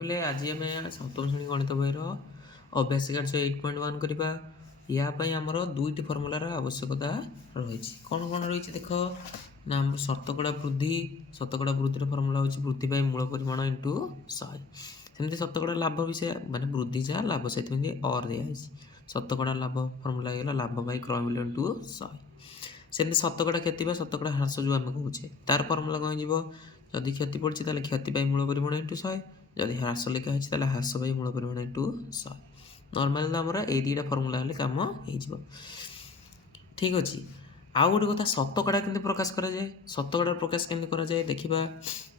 बोले आज आम सप्तम श्रेणी गणित बहीर अभ्यास कार्य 8.1 करवा यापाई आमर दुईटी फर्मुलार आवश्यकता रही कौन कौन रही देख ना आम शतकड़ा वृद्धि फर्मुला हूँ वृद्धि मूल परिमाण इंटू 100 सेमती शतकड़ा लाभ विषय माने वृद्धि जहाँ लाभ से और दिखाई शतकड़ा लाभ फर्मुला होगा लाभ बाई क्रय मूल्य इंटू 100 सेमती शतकड़ा क्षति शतकड़ा ह्रास जो आम कहे तार फर्मुला कौन हो जदि क्षति पड़ी ताल क्षति मूल परिमाण इंटू 100 जदि ह्रास लिखा है ह्रास पाई मूल परिमाण इंटू 100 नॉर्मल आमर ये दुईटा फर्मुला हेल्ले कम हो ठीक अच्छे आउ गोटे कथा शतकड़ा केमती प्रकाश कराए शतकड़ा प्रकाश केमती कराए देखा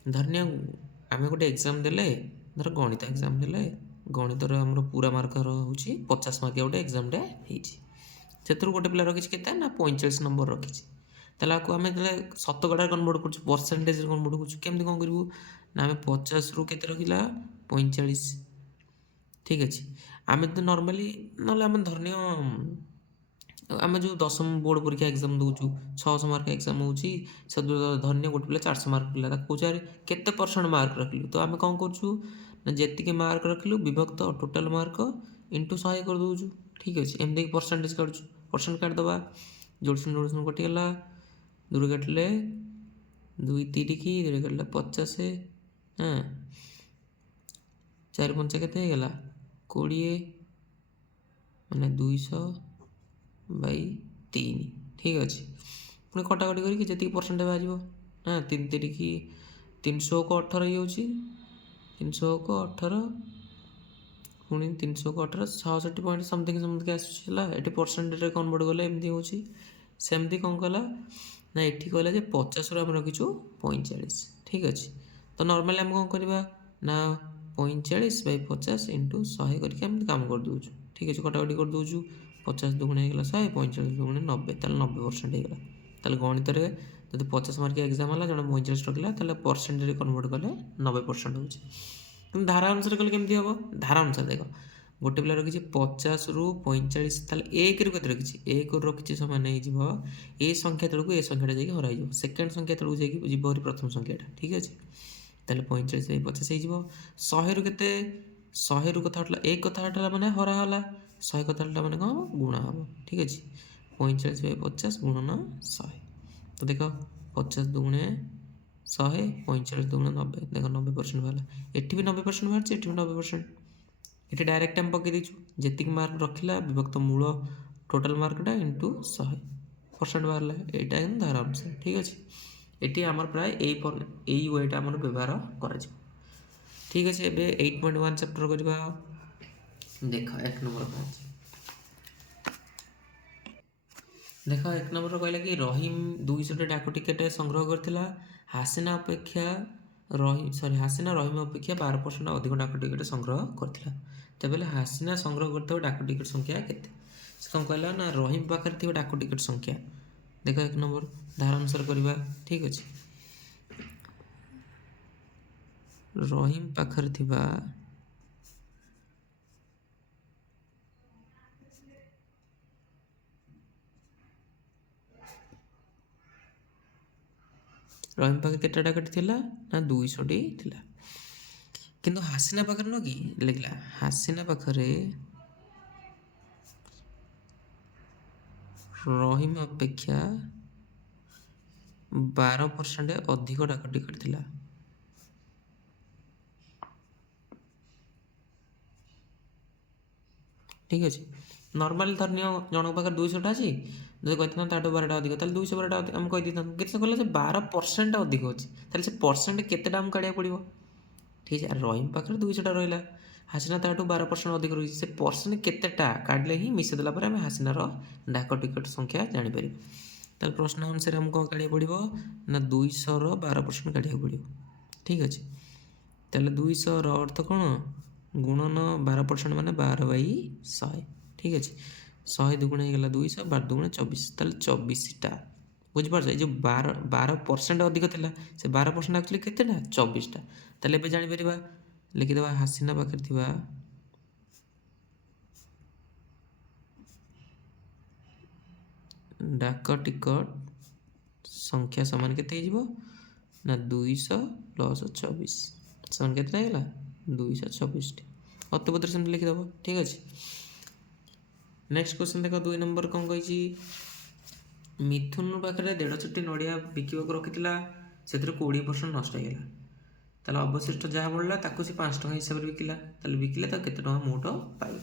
धरनीय आम गोटे एग्जाम देले धर गणित एग्जाम देले गणितर आम पूरा मार्क हूँ 50 मार्किया गोटे एग्जामटे हो गोटे पिला रखी के ना 45 नंबर रखी ताला को आम शतकड़ा कन्वर्ट कर परसेंटेज कन्वर्ट करमती कौन करूँ ना आम 50 रु के रखा 45 ठीक अच्छे आम तो नॉर्मली ना आम धरनीय आम जो दशम बोर्ड परीक्षा एग्जाम दूचु 600 मार्क एग्जाम हो धरनीय गोटे पिला 400 मार्क पिला कौचार केते परसेंट मार्क रखिलु तो आम कौन कर जी मार्क रखिलु विभक्त टोटाल मार्क इंटू 100 कर दूचु ठीक अच्छे एमती परसेंटेज काटुँ परसेंट काटिदेवा जोड़सन जोड़सन कटिगला दूर काटिले 2 3 की दूर काटिले 50 हाँ 4 5 के 20 माने 200 बाई 3 ठीक अच्छे पुणी कटाकटी करके जी परसेंट बाहर हाँ 3 3 की 300 को 18 ही 300 को 18 पुणी 300 को 18 66 पॉइंट समथिंग आसूला ये परसेंटेज कन्वर्ट कले एमती हो सेमती कौन कला ना ये कहला 50 आम रखीचु 45 ठीक अच्छे तो नॉर्मली आम कौन करवा ना 45 बाई 50 इंटू 100 करके काम कर दूँ ठीक अच्छे कटाकटी कर दूँ 50 दुगुणे होगा 100 45 दुगुणे 90 ताल 90% होगा ताल गणित जब 50 मार्क एग्जाम है जो 45 रखला ताल परसेंटेज कन्वर्ट कले 90% हो धारा अनुसार कले केमती हम धारा अनुसार देख गोटे पिला रखी 50 रु 45 ताल 1 रु के रखी 1 रु रखी समान हो ए संख्या तलू ए संख्याटा जाकि हर सेकेंड संख्या तलू जाकि प्रथम संख्याटा ठीक अच्छे ताल 45 बाई 50 हो 100 रु के 100 रु कथा एक कथा मैंने हराला 100 कथा मैंने कौन गुणा हम ठीक अच्छे 45 बाई 50 गुणन 100 तो देख 50 दुगुणे 100 45 दुगुणे 90 देख 90% बाहर ये भी 90% बाहर ये भी 90% ये डायरेक्ट आम पकई देचु जी मार्क रखला विभक्त मूल टोटाल मार्कटा इंटू 100% बाहर यहाँ धारा अनुसार ठीक अच्छे ये आमर प्राय यही वेटा आम व्यवहार कर ठीक अच्छे एबे 8.1 चैप्टर करवा देख 1 नंबर देख 1 नंबर कहला कि रहीम 200 डाक टिकेट संग्रह करथिला हासिना अपेक्षा हासिना रहीम अपेक्षा 12% अधिक डाक टिकेट संग्रह करथिला तेबेले हासिना संग्रह करथो डाक टिकेट संख्या केते से कौन कहला ना रहीम पाखरे थी डाक टिकेट संख्या देख 1 नंबर धारा अनुसार करवा ठीक अच्छे रहीम पाखरे थिबा रहीम पाखे केटा डाकटी थिला ना 200 टी थिला किंतु हासिना पाखरे न कि लिखला हासिना पाखरे रहीम अपेक्षा 12% अधिक डाक टिकट थिला ठीक अच्छे नॉर्मल धरनीय जनक पाखे 200 अच्छी जो कहते ताठू 12टा अधिक 200 12टा आम कही कि कहला 12% अधिक अच्छे से परसेंट केतेटा आम काढ़ा पड़ो ठीक है रहीम पाखे 200टा रहा हासिना ताठू 12% अधिक रही से परसेंट केतेटा काढ़ले ही मिसेदेला आम हासिनार डाक टिकट संख्या जापर ताल प्रश्न अनुसार आम कौन काढ़ा पड़ो ना 200 12% काढ़ा पड़ो ठीक अच्छे ताल 200 अर्थ कौन गुणन 12% माने 12 बाई 100 ठीक अच्छे 100 दुगुणे होगा 200 12 दुगुणे 24 ताल 24टा बुझिपार जो 12% अधिक था से 12% एक्चुअली केतेटा 24टा ताल ए जापर लिखिदेवा हासिना पाखे थिबा डाक टिकट संख्या समान केते ना 200 प्लस 24 समान केते 226ଟି ଅତ୍ୟବଧରେ ସେମିତି ଲେଖିଦେବ। ଠିକ୍ ଅଛି। ନେକ୍ସଟ କ୍ୱେଶ୍ଚନ୍ ଦେଖ 2 ନମ୍ବର କ'ଣ କହିଛି, ମିଥୁନ ପାଖରେ 150ଟି ନଡ଼ିଆ ବିକିବାକୁ ରଖିଥିଲା, ସେଥିରୁ 20% ନଷ୍ଟ ହେଇଗଲା। ତାହେଲେ ଅବଶିଷ୍ଟ ଯାହା ବଳିଲା ତାକୁ ସେ 5 ଟଙ୍କା ହିସାବରେ ବିକିଲା। ତାହେଲେ ବିକିଲେ ତାକୁ କେତେ ଟଙ୍କା ମୋଟ ପାଇବ?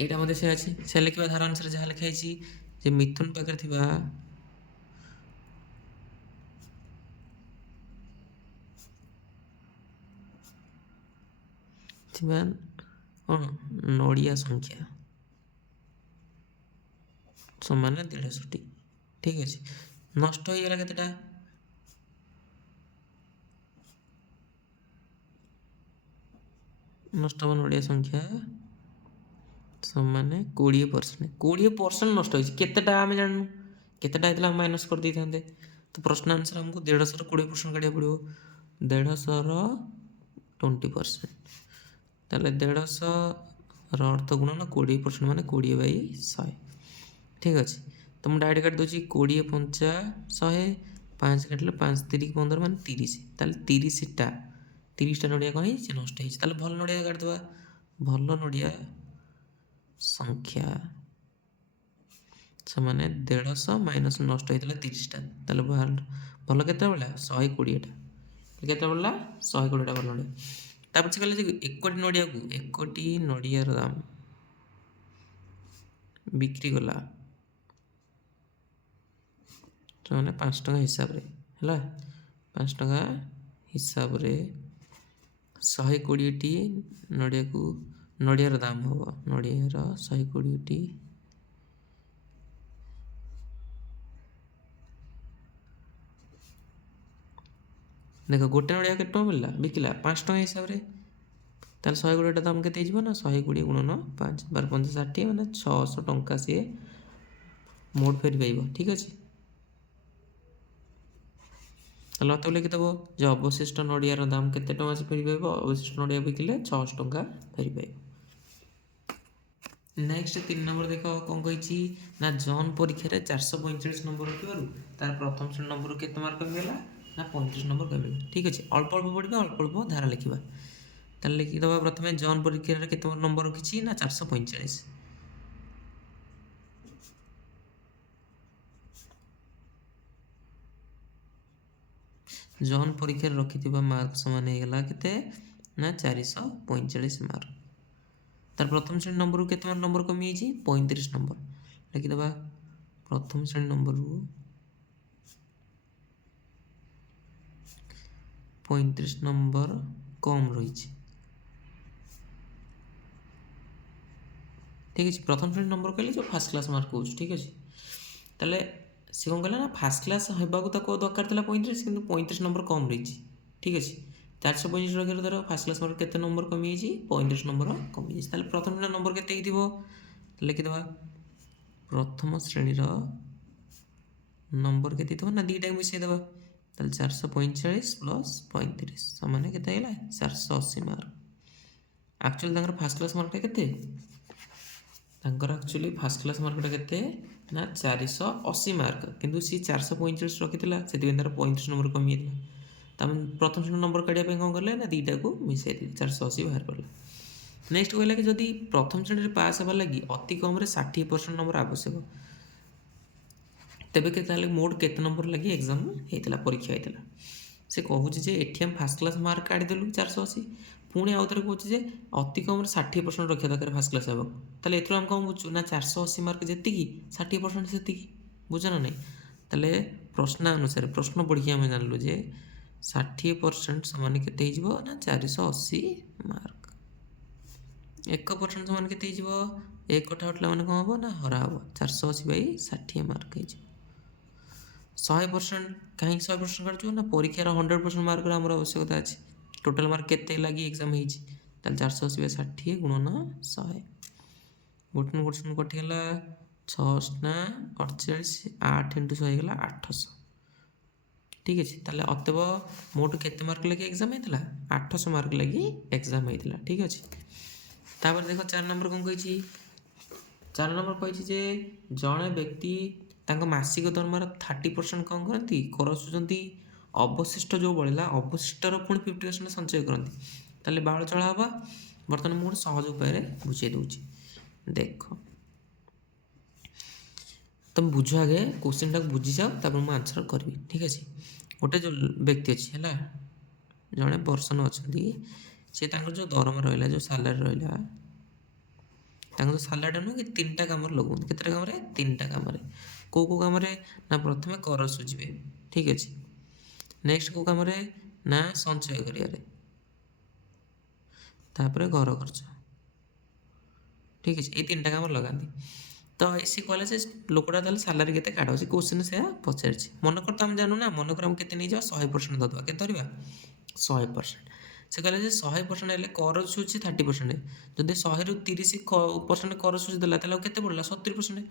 এইটা আমাদের সে আছে সে লেখিবা ধারা অনুসারে যাহা লেখা হয়েছি যে মিথুন পাখে থিবা କ'ଣ ନଡ଼ିଆ ସଂଖ୍ୟା ସମାନ 150ଟି। ଠିକ୍ ଅଛି। ନଷ୍ଟ ହେଇଗଲା କେତେଟା? ନଷ୍ଟ ହେବ ନଡ଼ିଆ ସଂଖ୍ୟା ସମାନେ 20%। 20% ନଷ୍ଟ ହେଇଛି। କେତେଟା ଆମେ ଜାଣିନୁ, କେତେଟା ହେଇଥିଲା ଆମେ ମାଇନସ୍ କରିଦେଇଥାନ୍ତେ। ତ ପ୍ରଶ୍ନ ଆନ୍ସର୍ ଆମକୁ 150ର 20% କାଢ଼ିବାକୁ ପଡ଼ିବ। 150ର 20%, ତାହେଲେ 150ର ଅର୍ଥ ଗୁଣନ 20% ମାନେ 20/100। ଠିକ୍ ଅଛି। ତ ମୁଁ ଡାଇରେକ୍ଟ କାଟି ଦେଉଛି 20 ପଞ୍ଚା 100, 5 କାଟିଲେ 5 3 15 ମାନେ 30। ତାହେଲେ 30ଟା ନଡ଼ିଆ କ'ଣ ହେଇଛି? ନଷ୍ଟ ହେଇଛି। ତାହେଲେ ଭଲ ନଡ଼ିଆ କାଟିଦେବା। ଭଲ ନଡ଼ିଆ ସଂଖ୍ୟା ସେମାନେ 150 ମାଇନସ୍ ନଷ୍ଟ ହେଇଥିଲା 30ଟା। ତାହେଲେ ଭଲ କେତେ ବଳିଲା? 120ଟା। କେତେ ବଳିଲା? 120ଟା ଭଲ ନଡ଼ିଆ। ତାପରେ ସେ କହିଲେ ଯେ 1ଟି ନଡ଼ିଆକୁ 1ଟି ନଡ଼ିଆର ଦାମ ବିକ୍ରି କଲା ମାନେ 5 ଟଙ୍କା ହିସାବରେ ହେଲା। 5 ଟଙ୍କା ହିସାବରେ 120ଟି ନଡ଼ିଆର ଦାମ ହେବ। ନଡ଼ିଆର 120ଟି ଦେଖ ଗୋଟେ ନଡ଼ିଆ କେତେ ଟଙ୍କା ମିଳିଲା? ବିକିଲା 5 ଟଙ୍କା ହିସାବରେ। ତାହେଲେ 120ଟା ଦାମ କେତେ ହେଇଯିବ ନା 120 ଗୁଣନ 5 12 5 60 ମାନେ 600 ଟଙ୍କା ସିଏ ମୋଟ ଫେରି ପାଇବ। ଠିକ୍ ଅଛି। ତାହେଲେ ଅତ ଲେଖିଦେବ ଯେ ଅବଶିଷ୍ଟ ନଡ଼ିଆର ଦାମ କେତେ ଟଙ୍କା ସେ ଫେରି ପାଇବ? ଅବଶିଷ୍ଟ ନଡ଼ିଆ ବିକିଲେ 600 ଟଙ୍କା ଫେରି ପାଇବ। ନେକ୍ସଟ 3 ନମ୍ବର ଦେଖ କ'ଣ କହିଛି ନା ଜନ୍ ପରୀକ୍ଷାରେ 445 ନମ୍ବର ରଖିବାରୁ ତାର ପ୍ରଥମ ଶ୍ରେଣୀ ନମ୍ବର କେତେ ମାର୍କ କମିଗଲା ନା 35 ନମ୍ବର କମିଗଲା। ଠିକ୍ ଅଛି। ଅଳ୍ପ ଅଳ୍ପ ପଢ଼ିବା, ଅଳ୍ପ ଅଳ୍ପ ଧାରା ଲେଖିବା। ତାହେଲେ ଲେଖିଦେବା ପ୍ରଥମେ ଜନ୍ ପରୀକ୍ଷାରେ କେତେ ନମ୍ବର ରଖିଛି ନା 445। ଜନ୍ ପରୀକ୍ଷାରେ ରଖିଥିବା ମାର୍କ ସମାନ ହେଇଗଲା କେତେ ନା 445 ମାର୍କ। ତାର ପ୍ରଥମ ଶ୍ରେଣୀ ନମ୍ବରରୁ କେତେ ନମ୍ବର କମିଯାଇଛି? 35 ନମ୍ବର। ଲେଖିଦେବା ପ୍ରଥମ ଶ୍ରେଣୀ ନମ୍ବରରୁ 35 ନମ୍ବର କମ୍ ରହିଛି। ଠିକ୍ ଅଛି। ପ୍ରଥମ ଶ୍ରେଣୀ ନମ୍ବର କହିଲେ ଯେଉଁ ଫାର୍ଷ୍ଟ କ୍ଲାସ୍ ମାର୍କ କହୁଛୁ। ଠିକ୍ ଅଛି। ତାହେଲେ ସେ କ'ଣ କହିଲା ନା ଫାର୍ଷ୍ଟ କ୍ଲାସ୍ ହେବାକୁ ତାକୁ ଦରକାର ଥିଲା 35, କିନ୍ତୁ 35 ନମ୍ବର କମ୍ ରହିଛି। ଠିକ୍ ଅଛି। 425 ରଖିଲେ ଧର ଫାର୍ଷ୍ଟ କ୍ଲାସ୍ ମାର୍କ କେତେ ନମ୍ବର କମିଯାଇଛି? 35 ନମ୍ବର କମିଯାଇଛି। ତାହେଲେ ପ୍ରଥମ ଶ୍ରେଣୀର ନମ୍ବର କେତେ ହେଇଥିବ? ଲେଖିଦେବା ପ୍ରଥମ ଶ୍ରେଣୀର ନମ୍ବର କେତେ ହେଇଥିବ ନା 2ଟାକୁ ମିଶାଇଦେବା। ତାହେଲେ 445 ପ୍ଲସ୍ 35 ସମାନେ କେତେ ହେଇଗଲା? 480 ମାର୍କ। ଆକ୍ଚୁଆଲି ତାଙ୍କର ଫାର୍ଷ୍ଟ କ୍ଲାସ୍ ମାର୍କଟା କେତେ? ତାଙ୍କର ଆକ୍ଚୁଆଲି ଫାର୍ଷ୍ଟ କ୍ଲାସ୍ ମାର୍କଟା କେତେ ନା 480 ମାର୍କ, କିନ୍ତୁ ସିଏ 445 ରଖିଥିଲା, ସେଥିପାଇଁ ତାର 35 ନମ୍ବର କମିଯାଇଥିଲା। ତାମାନେ ପ୍ରଥମ ଶ୍ରେଣୀ ନମ୍ବର କାଢ଼ିବା ପାଇଁ କ'ଣ କଲେ ନା 2ଟାକୁ ମିଶାଇ ଦେଲେ, 480 ବାହାର କଲେ। ନେକ୍ସଟ କହିଲା କି ଯଦି ପ୍ରଥମ ଶ୍ରେଣୀରେ ପାସ୍ ହେବା ଲାଗି ଅତି କମ୍ରେ 60% ନମ୍ବର ଆବଶ୍ୟକ, ତେବେ ତାହେଲେ ମୋଟ କେତେ ନମ୍ବର ଲାଗି ଏକ୍ଜାମ୍ ହେଇଥିଲା, ପରୀକ୍ଷା ହେଇଥିଲା? ସେ କହୁଛି ଯେ ଏଠି ଆମେ ଫାର୍ଷ୍ଟ କ୍ଲାସ୍ ମାର୍କ କାଢ଼ିଦେଲୁ 480, ପୁଣି ଆଉ ଥରେ କହୁଛି ଯେ ଅତି କମ୍ରେ 60% ରଖିବା ଦରକାର ଫାର୍ଷ୍ଟ କ୍ଲାସ୍ ହେବାକୁ। ତାହେଲେ ଏଥିରୁ ଆମେ କ'ଣ ବୁଝୁଛୁ ନା 480 ମାର୍କ ଯେତିକି 60% ସେତିକି। ବୁଝ ନା ନାହିଁ? ତାହେଲେ ପ୍ରଶ୍ନ ଅନୁସାରେ ପ୍ରଶ୍ନ ପଢ଼ିକି ଆମେ ଜାଣିଲୁ ଯେ 60% ସମାନ କେତେ ହେଇଯିବ ନା 480 ମାର୍କ। 1% ସମାନ କେତେ ହେଇଯିବ? 1ଟା ହଟିଲା ମାନେ କ'ଣ ହେବ ନା ହରା ହେବ। 480/60 ମାର୍କ ହେଇଯିବ। 100% କାହିଁକି 100% କାଟୁଛୁ ନା ପରୀକ୍ଷାର 100% ମାର୍କର ଆମର ଆବଶ୍ୟକତା ଅଛି। ଟୋଟାଲ୍ ମାର୍କ କେତେ ଲାଗି ଏକ୍ଜାମ୍ ହେଇଛି? ତାହେଲେ 480/60 ଗୁଣନ 100। ଗୋଟେ କୋଶ୍ଚିନ୍ କଟିଗଲା 6 ନା 48, 8 × 100 ହେଇଗଲା 800। ଠିକ୍ ଅଛି। ତାହେଲେ ଅତଏବ ମୋଟ କେତେ ମାର୍କ ଲାଗି ଏକ୍ଜାମ୍ ହେଇଥିଲା? 800 ମାର୍କ ଲାଗି ଏକ୍ଜାମ୍ ହେଇଥିଲା। ଠିକ୍ ଅଛି। ତାପରେ ଦେଖ 4 ନମ୍ବର କ'ଣ କହିଛି? 4 ନମ୍ବର କହିଛି ଯେ ଜଣେ ବ୍ୟକ୍ତି ତାଙ୍କ ମାସିକ ଦରମାର 30% କ'ଣ କରନ୍ତି? କର ଶୁଝନ୍ତି। ଅବଶିଷ୍ଟ ଯେଉଁ ବଳିଲା ଅବଶିଷ୍ଟର ପୁଣି 50% ସଞ୍ଚୟ କରନ୍ତି। ତାହେଲେ ବାଉଳ ଚଳା ହେବ। ବର୍ତ୍ତମାନ ମୁଁ ଗୋଟେ ସହଜ ଉପାୟରେ ବୁଝେଇ ଦେଉଛି। ଦେଖ ତୁମେ ବୁଝ ଆଗେ, କୋଶ୍ଚିନ୍ଟାକୁ ବୁଝିଯାଅ, ତାପରେ ମୁଁ ଆନ୍ସର୍ କରିବି। ଠିକ୍ ଅଛି। ଗୋଟେ ଯେଉଁ ବ୍ୟକ୍ତି ଅଛି ହେଲା, ଜଣେ ପର୍ସନ୍ ଅଛନ୍ତି, ସେ ତାଙ୍କର ଯେଉଁ ଦରମା ରହିଲା, ଯେଉଁ ସାଲାରୀ ରହିଲା, ତାଙ୍କର ସାଲାରୀଟା ନୁହେଁ କି 3ଟା କାମରେ ଲଗାଉଛନ୍ତି। କେତେଟା କାମରେ? 3ଟା କାମରେ। କେଉଁ କାମରେ? ନା ପ୍ରଥମେ କର ସୁଝିବେ। ଠିକ୍ ଅଛି। ନେକ୍ସଟ କେଉଁ କାମରେ? ନା ସଞ୍ଚୟ କରିବାରେ। ତାପରେ ଘର ଖର୍ଚ୍ଚ। ଠିକ୍ ଅଛି। ଏଇ 3ଟା କାମରେ ଲଗାନ୍ତି। ତ ସେ କହିଲା ଯେ ଲୋକଟା ତାହେଲେ ସାଲାରୀ କେତେ କାଢ଼? ସେ କୋଶ୍ଚିନ୍ ସେୟା ପଚାରିଛି। ମନେକର ତ ଆମେ ଜାଣୁ ନା, ମନେକର ଆମେ କେତେ ନେଇଯିବା? 100% ଧରିଦେବା। କେତେ ଧରିବା? 100%। ସେ କହିଲା ଯେ 100% ହେଲେ କର ସୁଝି 30%। ଯଦି 100ରୁ 30% କର ସୁଝି ଦେଲା, ତାହେଲେ ଆଉ କେତେ ପଡ଼ିଲା? 70%।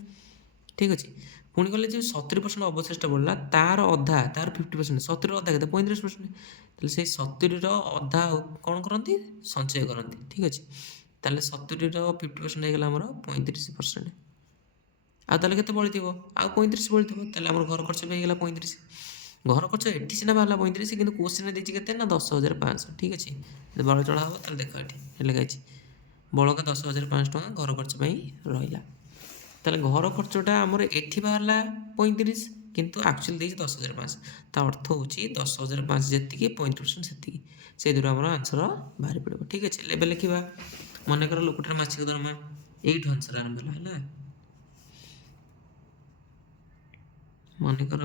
ଠିକ୍ ଅଛି। ପୁଣି କହିଲେ ଯେ 70% ଅବଶିଷ୍ଟ ପଡ଼ିଲା, ତାର ଅଧା, ତାର 50%, 70ର ଅଧା କେତେ? 35%। ତାହେଲେ ସେଇ 70ର ଅଧା କ'ଣ କରନ୍ତି? ସଞ୍ଚୟ କରନ୍ତି। ଠିକ୍ ଅଛି। ତାହେଲେ 70ର 50% ହେଇଗଲା ଆମର 35%। ଆଉ ତାହେଲେ କେତେ ବଳିଥିବ? ଆଉ 35 ବଳିଥିବ। ତାହେଲେ ଆମର ଘର ଖର୍ଚ୍ଚ ବି ହେଇଗଲା 35। ଘର ଖର୍ଚ୍ଚ ଏଠି ସିନା ବାହାରିଲା 35, କିନ୍ତୁ କୋଶ୍ଚିନ୍ରେ ଦେଇଛି କେତେ? ନା 10,500। ଠିକ୍ ଅଛି। ଯଦି ବଳ ଚଳା ହେବ, ତାହେଲେ ଦେଖ ଏଠି ଲେଖା ହେଇଛି ବଳକା 10,500 ଟଙ୍କା ଘର ଖର୍ଚ୍ଚ ପାଇଁ ରହିଲା। ତାହେଲେ ଘର ଖର୍ଚ୍ଚଟା ଆମର ଏଠି ବାହାରିଲା 35, କିନ୍ତୁ ଆକ୍ଚୁଆଲି ଦେଇଛି 10,500। ତା ଅର୍ଥ ହେଉଛି 10,500 ଯେତିକି, 35% ସେତିକି। ସେଇଥିରୁ ଆମର ଆନ୍ସର ବାହାରି ପଡ଼ିବ। ଠିକ୍ ଅଛି। ଏବେ ଲେଖିବା। ମନେକର ଲୋକଟାର ମାସିକ ଦରମା, ଏଇଠୁ ଆନ୍ସର ଆରମ୍ଭ ହେଲା। ହେଲା, ମନେକର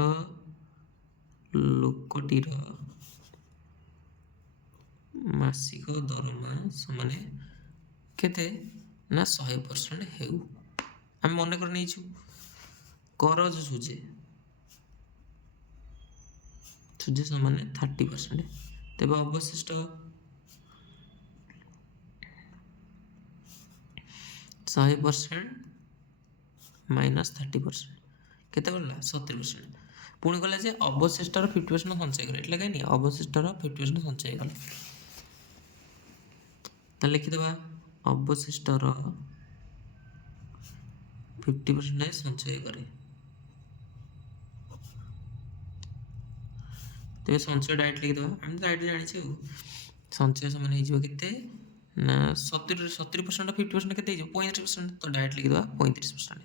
ଲୋକଟିର ମାସିକ ଦରମା ସମାନେ କେତେ? ନା 100% ହେଉ। ଆମେ ମନେକର ନେଇଛୁ କର ସୁଝେ ସମାନେ 30%। ତେବେ ଅବଶିଷ୍ଟ 100% ମାଇନସ୍ 30% କେତେ ପଡ଼ିଲା? 70%। ପୁଣି କହିଲା ଯେ ଅବଶିଷ୍ଟର 50% ସଞ୍ଚୟ କରେ। ଏଠି ଲେଖାନି ଅବଶିଷ୍ଟର 50% ସଞ୍ଚୟ କଲେ। ତାହେଲେ ଲେଖିଦେବା ଅବଶିଷ୍ଟର 50% ସଞ୍ଚୟ କରେ। ତେବେ ସଞ୍ଚୟ ଡାଇରେକ୍ଟ ଲେଖିଦେବା। ଆମେ ତ ଡାଇରେକ୍ଟ ଜାଣିଛୁ ଆଉ। ସଞ୍ଚୟ ସମାନ ହେଇଯିବ କେତେ? ନା 70% 50% କେତେ ହେଇଯିବ? 35%। ତ ଡାଇରେକ୍ଟ ଲିଖିଦେବା 35%।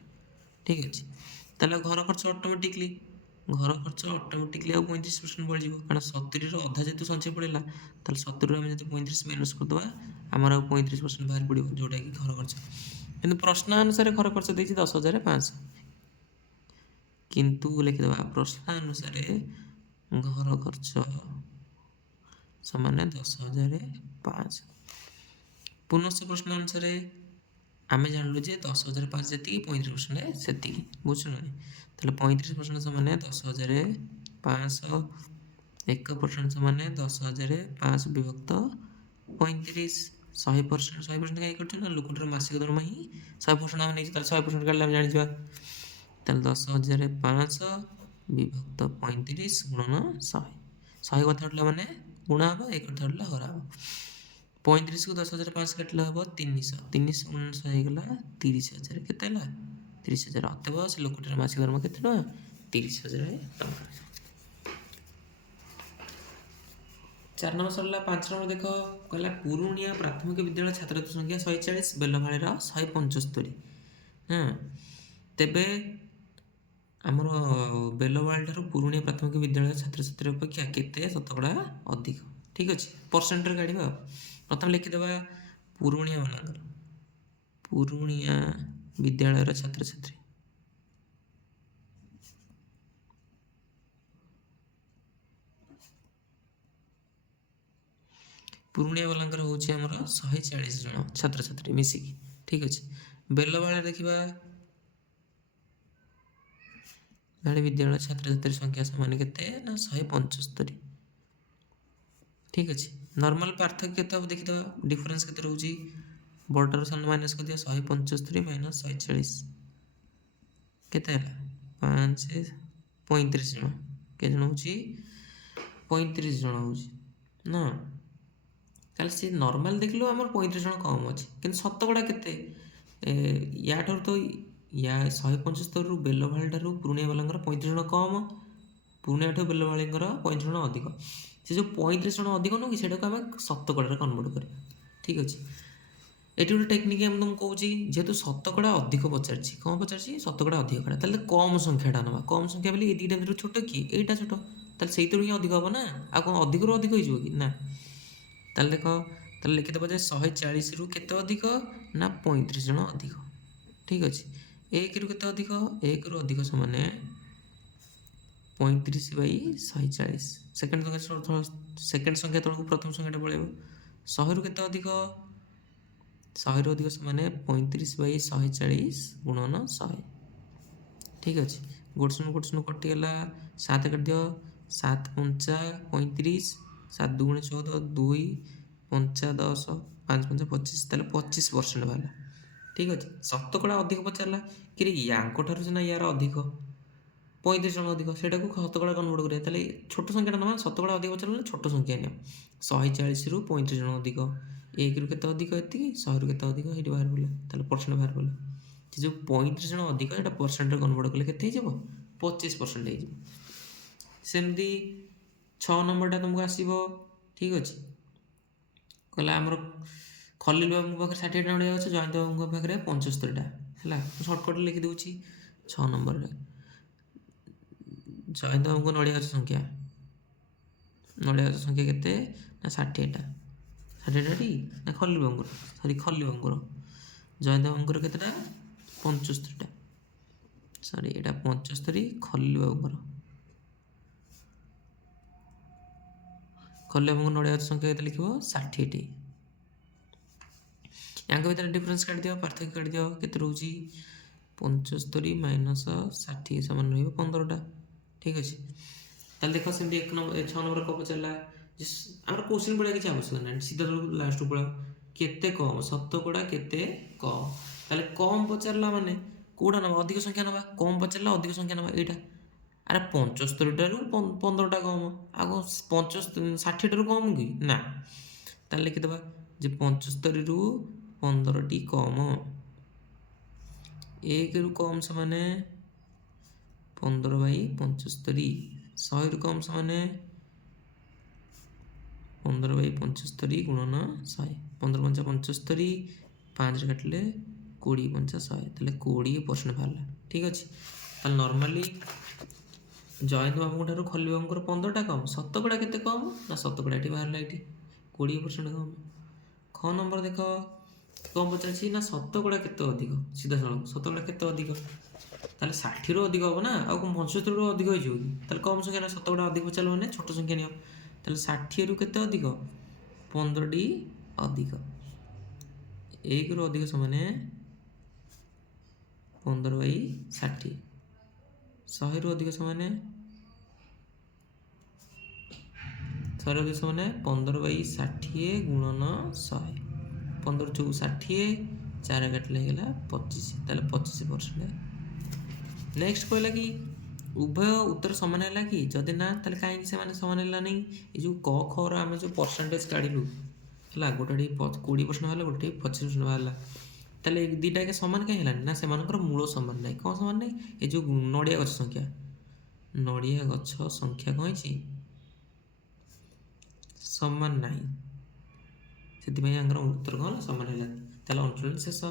ଠିକ୍ ଅଛି। ତାହେଲେ ଘର ଖର୍ଚ୍ଚ ଅଟୋମେଟିକଲି ଆଉ 35% ବଳିଯିବ, କାରଣ 70ର ଅଧା ଯେହେତୁ ସଞ୍ଚୟ ପଡ଼ିଲା, ତାହେଲେ 70ରୁ ଆମେ ଯଦି 35 ମାଇନସ୍ କରିଦେବା, ଆମର ଆଉ 35% ବାହାରି ପଡ଼ିବ, ଯେଉଁଟାକି ଘର ଖର୍ଚ୍ଚ। କିନ୍ତୁ ପ୍ରଶ୍ନ ଅନୁସାରେ ଘର ଖର୍ଚ୍ଚ ଦେଇଛି 10,500, କିନ୍ତୁ ଲେଖିଦେବା ପ୍ରଶ୍ନ ଅନୁସାରେ ଘର ଖର୍ଚ୍ଚ ସମାନେ 10,500। ପୁନଶ୍ଚ ପ୍ରଶ୍ନ ଅନୁସାରେ ଆମେ ଜାଣିଲୁ ଯେ 10,500 ଯେତିକି, 35% ସେତିକି। ବୁଝୁଛୁ ନା? ତାହେଲେ 35% ସମାନେ 10,500, 1% ସମାନେ 10,500 ବିଭକ୍ତ 35। 100% କାହିଁ କରୁଛୁ? ନା ଲୋକଟାର ମାସିକ ଦରମା ହିଁ 100% ଆମେ ନେଇଛୁ, ତାହେଲେ 100% କାଢ଼ିଲେ ଆମେ ଜାଣିଯିବା। ତାହେଲେ 10,500 ବିଭକ୍ତ 35 ଗୁଣନ 100। 100 କଥା ଉଠିଲା ମାନେ ଗୁଣା ହେବ, 1 କଥା ଉଠିଲା ହରା ହେବ। 35କୁ 10,500 କାଟିଲେ ହେବ 300। 300 ଗୁଣନ 100 ହେଇଗଲା 30,000। କେତେ ହେଲା? 30,000। ଅତଏବ ସେ ଲୋକଟାର ମାସିକ ଦରମା କେତେ ଟଙ୍କା? 30,000 ଟଙ୍କା। 4 ନମ୍ବର ସରିଲା। 5 ନମ୍ବର ଦେଖ, କହିଲା ପୁରୁଣିଆ ପ୍ରାଥମିକ ବିଦ୍ୟାଳୟ ଛାତ୍ରଛାତ୍ରୀ ସଂଖ୍ୟା 140, ବେଲଭାଳିର 175। ହଁ, ତେବେ ଆମର ବେଲବାଳିଠାରୁ ପୁରୁଣିଆ ପ୍ରାଥମିକ ବିଦ୍ୟାଳୟ ଛାତ୍ରଛାତ୍ରୀ ଅପେକ୍ଷା କେତେ ଶତକଡ଼ା ଅଧିକ? ଠିକ୍ ଅଛି। ପରସେଣ୍ଟରେ କାଢ଼ିବା ଆଉ। ପ୍ରଥମେ ଲେଖିଦେବା ପୁରୁଣିଆ ବିଦ୍ୟାଳୟର ଛାତ୍ରଛାତ୍ରୀ। ପୁରୁଣିଆ ବାଲାଙ୍କର ହେଉଛି ଆମର 140 ଜଣ ଛାତ୍ରଛାତ୍ରୀ ମିଶିକି। ଠିକ୍ ଅଛି। ବେଲବାଳିରେ ଦେଖିବା, ବାଳି ବିଦ୍ୟାଳୟ ଛାତ୍ରଛାତ୍ରୀ ସଂଖ୍ୟା ସମାନ କେତେ? ନା 175। ଠିକ୍ ଅଛି। ନର୍ମାଲ ପାର୍ଥକ୍ୟ କେତେ ହେବ ଦେଖିଦେବା। ଡିଫରେନ୍ସ କେତେ ରହୁଛି? ବଡ଼ରୁ ସାନ ମାଇନସ୍ କରିଦିଅ। 175 ମାଇନସ୍ 140 କେତେ ହେଲା? 5, 35 ଜଣ। କେତେ ଜଣ ହେଉଛି? 35 ଜଣ ହେଉଛି ନା? ତାହେଲେ ସେ ନର୍ମାଲ ଦେଖିଲୁ ଆମର 35 ଜଣ କମ୍ ଅଛି, କିନ୍ତୁ ଶତକଡ଼ା କେତେ? ୟାଠାରୁ ତ 175ରୁ ବେଲଭାଳି ଠାରୁ ପୁରୁଣିଆ ବାଲାଙ୍କର 35 ଜଣ କମ୍। ପୁରୁଣିଆଠୁ ବେଲମାଳିଙ୍କର 35 ଜଣ ଅଧିକ। ସେ ଯେଉଁ 35 ଜଣ ଅଧିକ ନୁହଁ କି ସେଇଟାକୁ ଆମେ ଶତକଡ଼ାରେ କନଭର୍ଟ କରିବା। ଠିକ୍ ଅଛି, ଏଠି ଗୋଟେ ଟେକ୍ନିକ୍ ମୁଁ ତୁମକୁ କହୁଛି, ଯେହେତୁ ଶତକଡ଼ା ଅଧିକ ପଚାରିଛି, କ'ଣ ପଚାରିଛି? ଶତକଡ଼ା ଅଧିକ କଡ଼ା, ତାହେଲେ କମ୍ ସଂଖ୍ୟାଟା ନେବା। କମ୍ ସଂଖ୍ୟା ବୋଲି ଏ ଦୁଇଟା ଭିତରୁ ଛୋଟ କି ଏଇଟା ଛୋଟ, ତାହେଲେ ସେଇଥିରୁ ହିଁ ଅଧିକ ହେବ ନା। ଆଉ କ'ଣ ଅଧିକରୁ ଅଧିକ ହେଇଯିବ କି? ନା। ତାହେଲେ ଦେଖ, ତାହେଲେ ଲେଖିଦେବ ଯେ 140ରୁ କେତେ ଅଧିକ ନା 35 ଜଣ ଅଧିକ। ଠିକ୍ ଅଛି, 1ରୁ କେତେ ଅଧିକ? 1ରୁ ଅଧିକ ସମାନେ 35/140। ସେକେଣ୍ଡ ସଂଖ୍ୟା ତଳକୁ ପ୍ରଥମ ସଂଖ୍ୟାଟା ପଳେଇବ। 100ରୁ କେତେ ଅଧିକ? 100ରୁ ଅଧିକ ସମାନେ 35/140 ଗୁଣନ 100। ଠିକ୍ ଅଛି, ଗୋଟେ ଶୂନ କଟିଗଲା, 7 କାଟିଦିଅ, 7 ପଞ୍ଚା 35, 7 ଦୁଗୁଣେ 14, 2 ପଞ୍ଚା 10, 5 ପଞ୍ଚା 25, ତାହେଲେ 25% ବାହାରିଲା। ଠିକ୍ ଅଛି, ଶତକଡ଼ା ଅଧିକ ପଚାରିଲା କି ୟାଙ୍କ ଠାରୁ ସିନା ୟାର ଅଧିକ 35 ଜଣ ଅଧିକ, ସେଇଟାକୁ ଶତକଡ଼ା କନଭର୍ଟ କରିବା। ତାହେଲେ ଛୋଟ ସଂଖ୍ୟାଟା ନେବା, ଶତକଡ଼ା ଅଧିକ ପଚାରିଲେ ଛୋଟ ସଂଖ୍ୟା ନିଅ। 140ରୁ 35 ଜଣ ଅଧିକ, 1ରୁ କେତେ ଅଧିକ? ଏତିକି, 100ରୁ କେତେ ଅଧିକ? ଏଇଠି ବାହାର ପଡ଼ିଲା, ତାହେଲେ ପରସେଣ୍ଟ ବାହାର ପଡ଼ିଲା। ସେ ଯେଉଁ 35 ଜଣ ଅଧିକ ଏଇଟା ପରସେଣ୍ଟରେ କନଭର୍ଟ କଲେ କେତେ ହେଇଯିବ? 25% ହେଇଯିବ। ସେମିତି 6 ନମ୍ବରଟା ତୁମକୁ ଆସିବ। ଠିକ୍ ଅଛି, କହିଲା ଆମର ଖଲିଲ ବାବୁଙ୍କ ପାଖରେ 60ଟା ନଡ଼ିଆ ଗଛ, ଜୟନ୍ତ ବାବୁଙ୍କ ପାଖରେ 75ଟା। ହେଲା, ମୁଁ ସର୍ଟକଟ୍ରେ ଲେଖିଦେଉଛି। 6 ନମ୍ବରରେ ଜୟନ୍ତ ବାବୁଙ୍କ ନଡ଼ିଆ ଗଛ ସଂଖ୍ୟା କେତେ? ନା 60ଟା। 60ଟା ଟି ନା ଖଲିଲ ବାବୁଙ୍କର? ଖଲିଲ ବାବୁଙ୍କର। ଜୟନ୍ତ ବାବୁଙ୍କର କେତେଟା? 75ଟା। ଏଇଟା 75, ଖଲିଲ ବାବୁଙ୍କର। ଖଲିଲ ବାବୁଙ୍କ ନଡ଼ିଆ ଗଛ ସଂଖ୍ୟା କେତେ ଲେଖିବ? 60ଟି। ୟାଙ୍କ ଭିତରେ ଡିଫରେନ୍ସ କାଟିଦିଅ, ପାର୍ଥକ୍ୟ କାଟିଦିଅ। କେତେ ରହୁଛି? 75 ମାଇନସ୍ 60 ସମାନ ରହିବ 15ଟା। ଠିକ୍ ଅଛି, ତାହେଲେ ଦେଖ ସେମିତି 6 ନମ୍ବର କ'ଣ ପଚାରିଲା? ଯେ ଆମର କୋଶ୍ଚିନ୍ ପଢ଼ିବା କିଛି ଆବଶ୍ୟକ ନାହିଁ, ସିଧା ଲାଷ୍ଟକୁ ପଳାଅ। କେତେ କମ୍? ଶତକଡ଼ା କେତେ କମ୍? ତାହେଲେ କମ୍ ପଚାରିଲା ମାନେ କେଉଁଟା ନେବା? ଅଧିକ ସଂଖ୍ୟା ନେବା। କମ୍ ପଚାରିଲା ଅଧିକ ସଂଖ୍ୟା ନେବା, ଏଇଟା। ଆରେ 75ଟାରୁ 15ଟା କମ୍, ଆଉ 60ଟାରୁ କମ୍ କି? ନା। ତାହେଲେ ଲେଖିଦେବା ଯେ 75ରୁ 15ଟି କମ୍। 1ରୁ କମ୍ ସମାନେ 15/75, 100ରୁ କମ୍ ସମାନେ 15/75 ଗୁଣନ 100। 15 ପଞ୍ଚା 75, 5ରେ କାଟିଲେ 20 ପଞ୍ଚା 100, ତାହେଲେ 20% ବାହାରିଲା। ଠିକ୍ ଅଛି, ତାହେଲେ ନର୍ମାଲି ଜୟନ୍ତ ବାବୁଙ୍କ ଠାରୁ ଖଲିଲ ବାବୁଙ୍କର 15ଟା କମ୍। ଶତକଡ଼ା କେତେ କମ୍? ନା ଶତକଡ଼ା ଏଠି ବାହାରିଲା, ଏଠି 20% କମ୍। 6 ନମ୍ବର ଦେଖ, କ'ଣ ପଚାରିଛି? ନା ଶତକଡ଼ା କେତେ ଅଧିକ? ସିଧାସଳଖ ଶତକଡ଼ା କେତେ ଅଧିକ? ତାହେଲେ 60ରୁ ଅଧିକ ହେବ ନା, ଆଉ କ'ଣ 75ରୁ ଅଧିକ ହେଇଯିବ କି? ତାହେଲେ କମ୍ ସଂଖ୍ୟା ନା, ଶତକଡ଼ା ଅଧିକ ପଚାରିଲ ମାନେ ଛୋଟ ସଂଖ୍ୟା ନିଅ। ତାହେଲେ 60ରୁ କେତେ ଅଧିକ? 15ଟି ଅଧିକ। 1ରୁ ଅଧିକ ସମାନେ 15/60, 100ରୁ ଅଧିକ ସମାନେ 15/60 ଗୁଣନ 100। 15 ଚଉ 60, 4 କାଟିଲେ ହେଇଗଲା 25, ତାହେଲେ 25%। ନେକ୍ସଟ କହିଲା କି ଉଭୟ ଉତ୍ତର ସମାନ ହେଲା କି? ଯଦି ନା, ତାହେଲେ କାହିଁକି ସେମାନେ ସମାନ ହେଲାନି? ଏ ଯେଉଁ କ ଖର ଆମେ ଯେଉଁ ପରସେଣ୍ଟେଜ କାଢ଼ିଲୁ, ହେଲା, ଗୋଟେଠି 20% ବାହାରିଲା, ଗୋଟେଠି 25% ବାହାରିଲା। ତାହେଲେ ଏ ଦୁଇଟା ଏକା ସମାନ କାହିଁ ହେଲାନି? ନା ସେମାନଙ୍କର ମୂଳ ସମାନ ନାହିଁ। କ'ଣ ସମାନ ନାହିଁ? ଏ ଯେଉଁ ନଡ଼ିଆ ଗଛ ସଂଖ୍ୟା କ'ଣ ହେଇଛି? ସମାନ ନାହିଁ। ସେଥିପାଇଁ ୟାଙ୍କର ଉତ୍ତର କ'ଣ ସମାନ ହେଲାନି। ତାହେଲେ ଅନୁଶୀଳନ ଶେଷ।